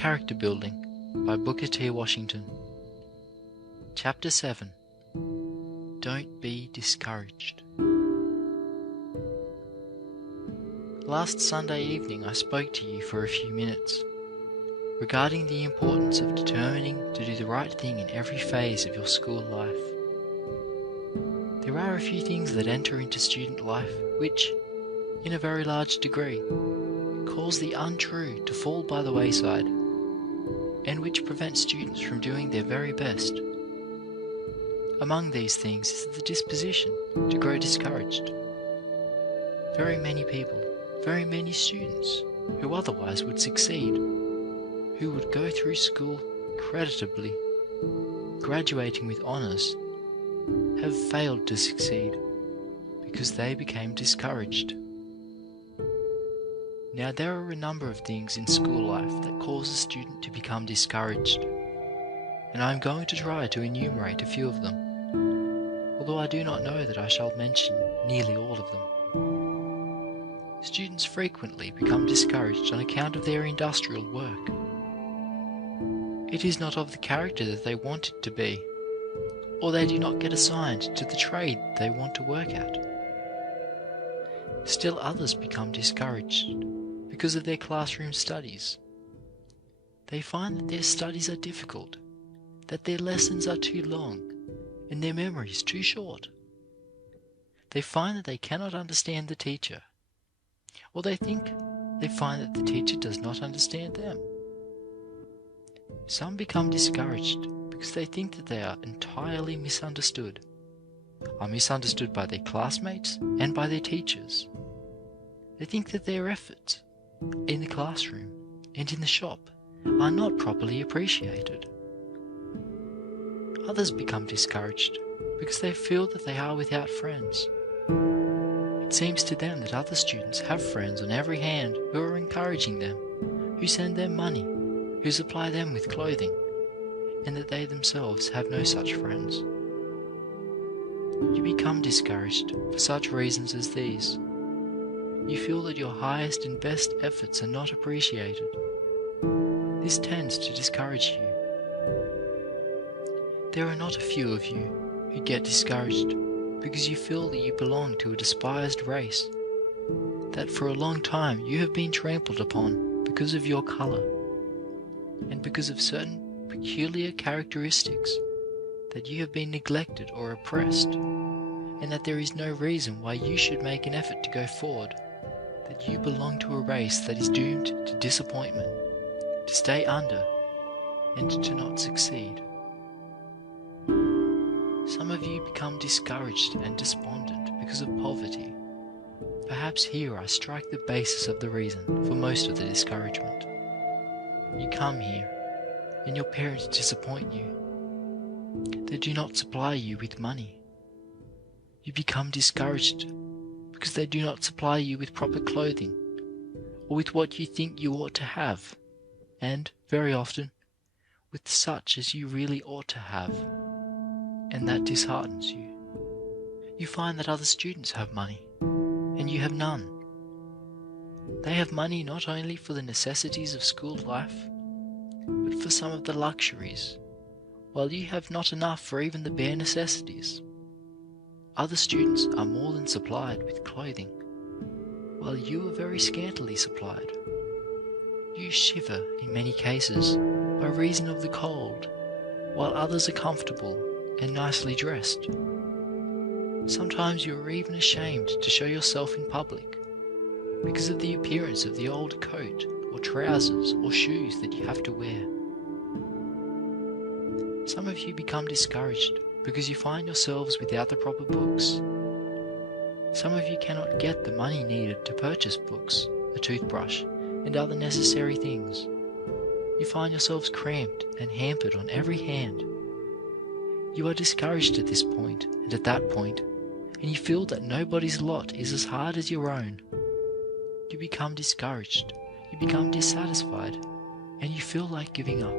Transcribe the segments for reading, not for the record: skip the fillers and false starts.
Character Building by Booker T. Washington. Chapter 7. Don't be discouraged. Last Sunday evening I spoke to you for a few minutes regarding the importance of determining to do the right thing in every phase of your school life. There are a few things that enter into student life which, in a very large degree, cause the untrue to fall by the wayside, and which prevent students from doing their very best. Among these things is the disposition to grow discouraged. Very many people, very many students who otherwise would succeed, who would go through school creditably, graduating with honours, have failed to succeed because they became discouraged. Now, there are a number of things in school life that cause a student to become discouraged, and I am going to try to enumerate a few of them, although I do not know that I shall mention nearly all of them. Students frequently become discouraged on account of their industrial work. It is not of the character that they want it to be, or they do not get assigned to the trade they want to work at. Still others become discouraged because of their classroom studies. They find that their studies are difficult, that their lessons are too long, and their memories too short. They find that they cannot understand the teacher, or they find that the teacher does not understand them. Some become discouraged because they think that they are entirely misunderstood, are misunderstood by their classmates and by their teachers. They think that their efforts in the classroom and in the shop are not properly appreciated. Others become discouraged because they feel that they are without friends. It seems to them that other students have friends on every hand who are encouraging them, who send them money, who supply them with clothing, and that they themselves have no such friends. You become discouraged for such reasons as these. You feel that your highest and best efforts are not appreciated. This tends to discourage you. There are not a few of you who get discouraged because you feel that you belong to a despised race, that for a long time you have been trampled upon because of your color, and because of certain peculiar characteristics, that you have been neglected or oppressed, and that there is no reason why you should make an effort to go forward, that you belong to a race that is doomed to disappointment, to stay under, and to not succeed. Some of you become discouraged and despondent because of poverty. Perhaps here I strike the basis of the reason for most of the discouragement. You come here, and your parents disappoint you. They do not supply you with money. You become discouraged because they do not supply you with proper clothing, or with what you think you ought to have, and, very often, with such as you really ought to have, and that disheartens you. You find that other students have money, and you have none. They have money not only for the necessities of school life, but for some of the luxuries, while you have not enough for even the bare necessities. Other students are more than supplied with clothing, while you are very scantily supplied. You shiver in many cases by reason of the cold, while others are comfortable and nicely dressed. Sometimes you are even ashamed to show yourself in public because of the appearance of the old coat or trousers or shoes that you have to wear. Some of you become discouraged because you find yourselves without the proper books. Some of you cannot get the money needed to purchase books, a toothbrush, and other necessary things. You find yourselves cramped and hampered on every hand. You are discouraged at this point and at that point, and you feel that nobody's lot is as hard as your own. You become discouraged, you become dissatisfied, and you feel like giving up.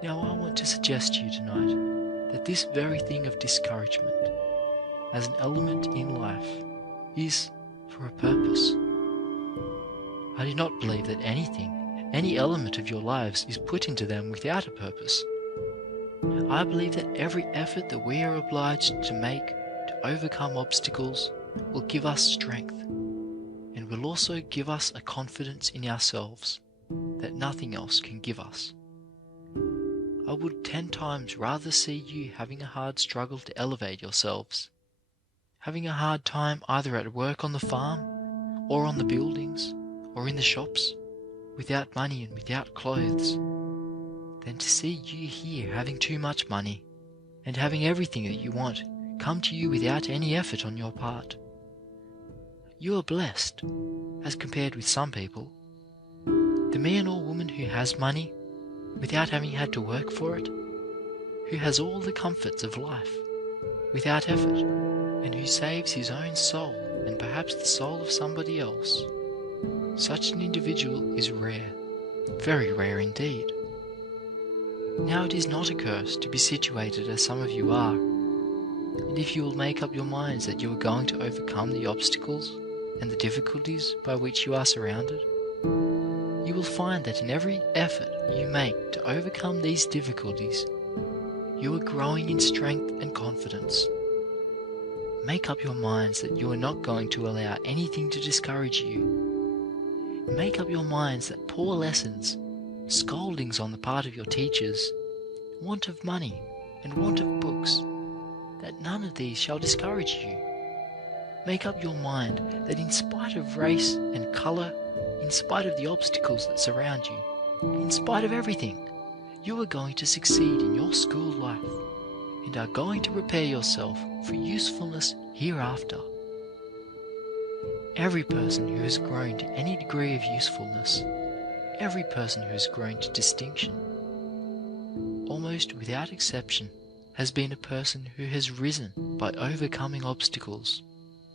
Now I want to suggest to you tonight that this very thing of discouragement, as an element in life, is for a purpose. I do not believe that anything any element of your lives is put into them without a purpose. I believe that every effort that we are obliged to make to overcome obstacles will give us strength, and will also give us a confidence in ourselves that nothing else can give us. I would 10 times rather see you having a hard struggle to elevate yourselves, having a hard time either at work on the farm, or on the buildings, or in the shops, without money and without clothes, than to see you here having too much money, and having everything that you want come to you without any effort on your part. You are blessed, as compared with some people. The man or woman who has money, without having had to work for it, who has all the comforts of life, without effort, and who saves his own soul and perhaps the soul of somebody else, such an individual is rare, very rare indeed. Now it is not a curse to be situated as some of you are, and if you will make up your minds that you are going to overcome the obstacles and the difficulties by which you are surrounded, you will find that in every effort you make to overcome these difficulties, you are growing in strength and confidence. Make up your minds that you are not going to allow anything to discourage you. Make up your minds that poor lessons, scoldings on the part of your teachers, want of money, and want of books, that none of these shall discourage you. Make up your mind that in spite of race and colour, in spite of the obstacles that surround you, in spite of everything, you are going to succeed in your school life and are going to prepare yourself for usefulness hereafter. Every person who has grown to any degree of usefulness, every person who has grown to distinction, almost without exception, has been a person who has risen by overcoming obstacles,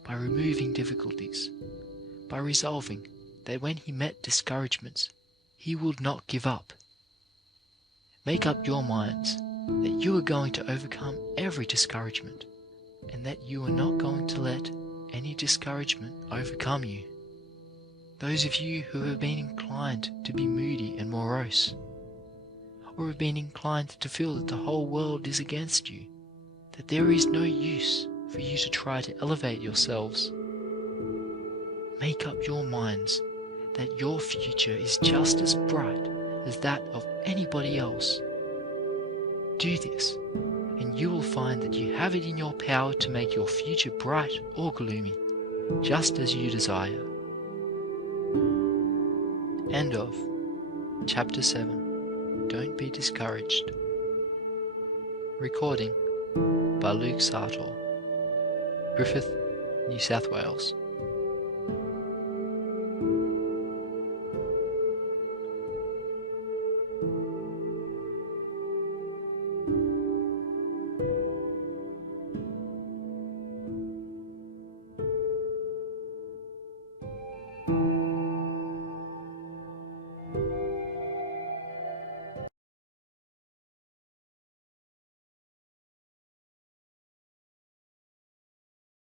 by removing difficulties, by resolving that when he met discouragements, he would not give up. Make up your minds that you are going to overcome every discouragement, and that you are not going to let any discouragement overcome you. Those of you who have been inclined to be moody and morose, or have been inclined to feel that the whole world is against you, that there is no use for you to try to elevate yourselves, make up your minds that your future is just as bright as that of anybody else. Do this, and you will find that you have it in your power to make your future bright or gloomy, just as you desire. End of Chapter 7. Don't be discouraged. Recording by Luke Sartor, Griffith, New South Wales.